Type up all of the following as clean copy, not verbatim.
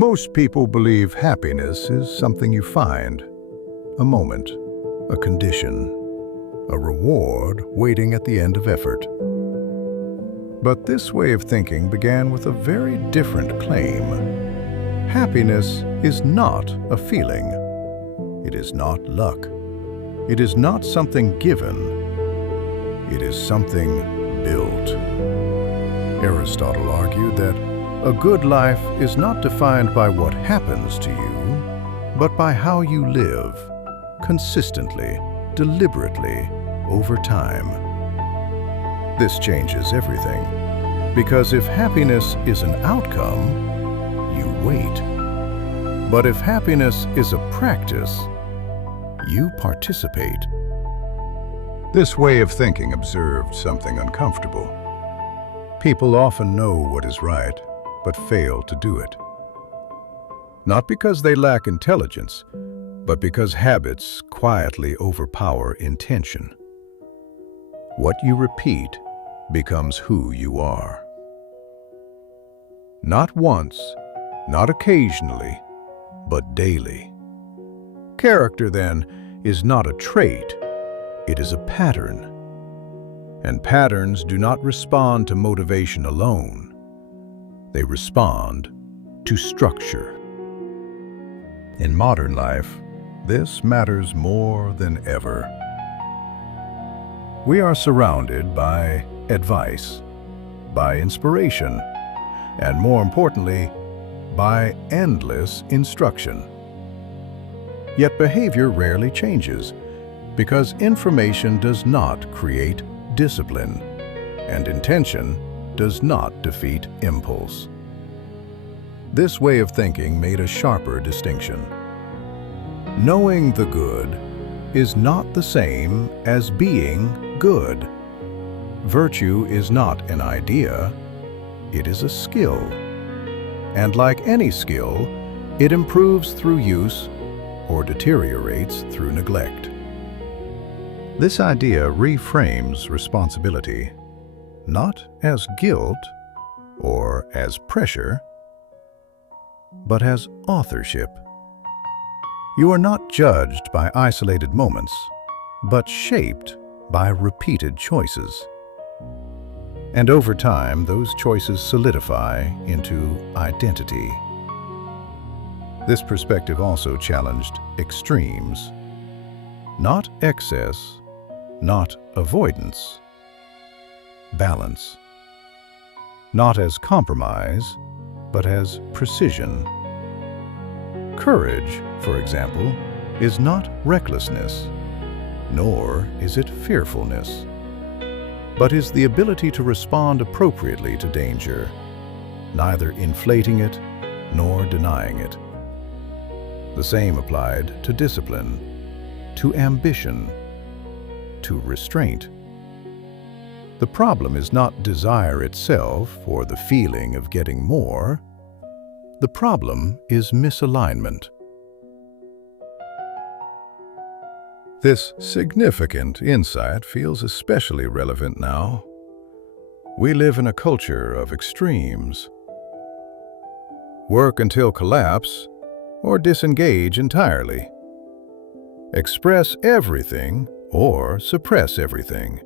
Most people believe happiness is something you find, a moment, a condition, a reward waiting at the end of effort. But this way of thinking began with a very different claim. Happiness is not a feeling. It is not luck. It is not something given. It is something built. Aristotle argued that a good life is not defined by what happens to you, but by how you live, consistently, deliberately, over time. This changes everything, because if happiness is an outcome, you wait. But if happiness is a practice, you participate. This way of thinking observed something uncomfortable. People often know what is right, but fail to do it. Not because they lack intelligence, but because habits quietly overpower intention. What you repeat becomes who you are. Not once, not occasionally, but daily. Character, then, is not a trait, it is a pattern. And patterns do not respond to motivation alone. They respond to structure. In modern life, this matters more than ever. We are surrounded by advice, by inspiration, and more importantly, by endless instruction. Yet behavior rarely changes because information does not create discipline, and intention does not defeat impulse. This way of thinking made a sharper distinction. Knowing the good is not the same as being good. Virtue is not an idea, it is a skill. And like any skill, it improves through use or deteriorates through neglect. This idea reframes responsibility, not as guilt or as pressure, but as authorship. You are not judged by isolated moments, but shaped by repeated choices. And over time, those choices solidify into identity. This perspective also challenged extremes, not excess, not avoidance, balance. Not as compromise, but as precision. Courage, for example, is not recklessness, nor is it fearfulness, but is the ability to respond appropriately to danger, neither inflating it nor denying it. The same applied to discipline, to ambition, to restraint. The problem is not desire itself or the feeling of getting more. The problem is misalignment. This significant insight feels especially relevant now. We live in a culture of extremes. Work until collapse or disengage entirely. Express everything or suppress everything.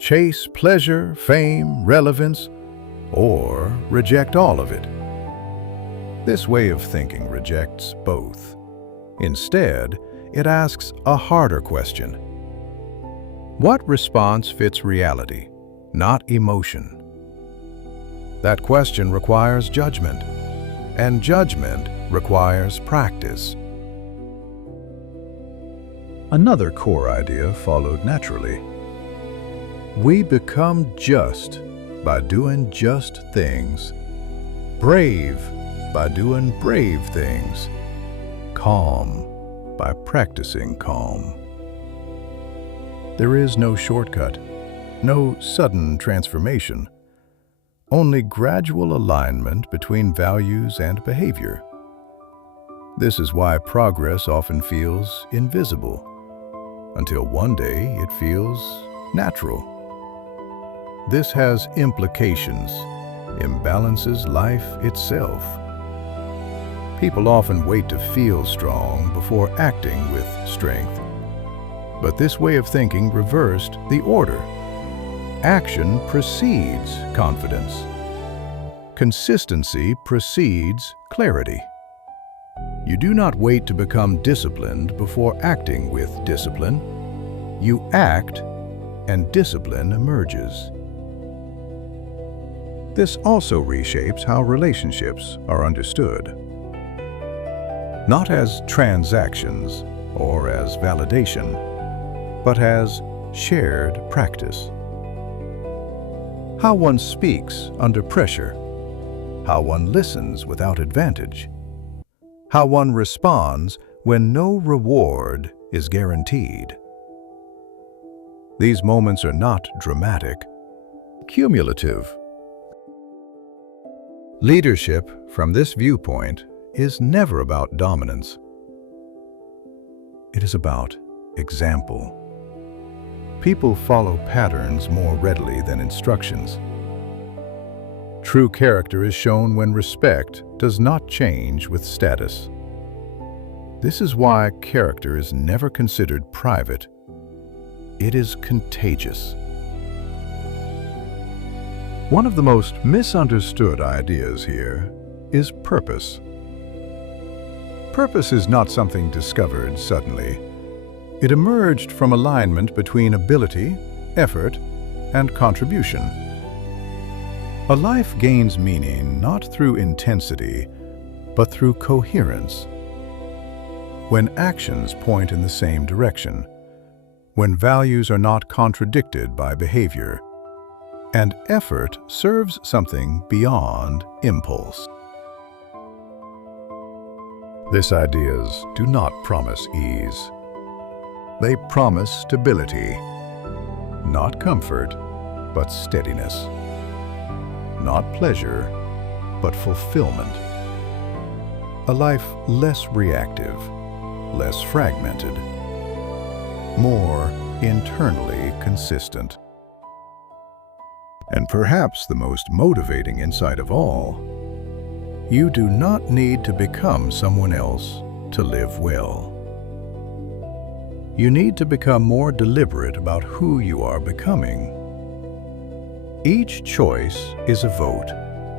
Chase pleasure, fame, relevance, or reject all of it. This way of thinking rejects both. Instead, it asks a harder question. What response fits reality, not emotion? That question requires judgment, and judgment requires practice. Another core idea followed naturally. We become just by doing just things, brave by doing brave things, calm by practicing calm. There is no shortcut, no sudden transformation, only gradual alignment between values and behavior. This is why progress often feels invisible, until one day it feels natural. This has implications, imbalances life itself. People often wait to feel strong before acting with strength. But this way of thinking reversed the order. Action precedes confidence. Consistency precedes clarity. You do not wait to become disciplined before acting with discipline. You act, and discipline emerges. This also reshapes how relationships are understood. Not as transactions or as validation, but as shared practice. How one speaks under pressure, how one listens without advantage, how one responds when no reward is guaranteed. These moments are not dramatic, cumulative. Leadership, from this viewpoint, is never about dominance. It is about example. People follow patterns more readily than instructions. True character is shown when respect does not change with status. This is why character is never considered private. It is contagious. One of the most misunderstood ideas here is purpose. Purpose is not something discovered suddenly. It emerged from alignment between ability, effort, and contribution. A life gains meaning not through intensity, but through coherence. When actions point in the same direction, when values are not contradicted by behavior, and effort serves something beyond impulse. These ideas do not promise ease. They promise stability, not comfort, but steadiness. Not pleasure, but fulfillment. A life less reactive, less fragmented, more internally consistent. And perhaps the most motivating insight of all, you do not need to become someone else to live well. You need to become more deliberate about who you are becoming. Each choice is a vote,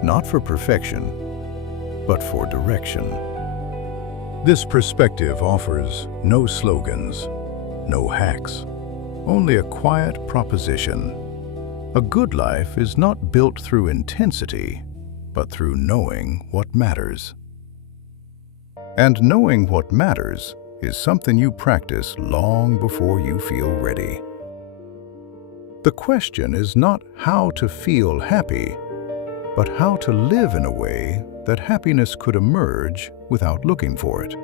not for perfection, but for direction. This perspective offers no slogans, no hacks, only a quiet proposition. A good life is not built through intensity, but through knowing what matters. And knowing what matters is something you practice long before you feel ready. The question is not how to feel happy, but how to live in a way that happiness could emerge without looking for it.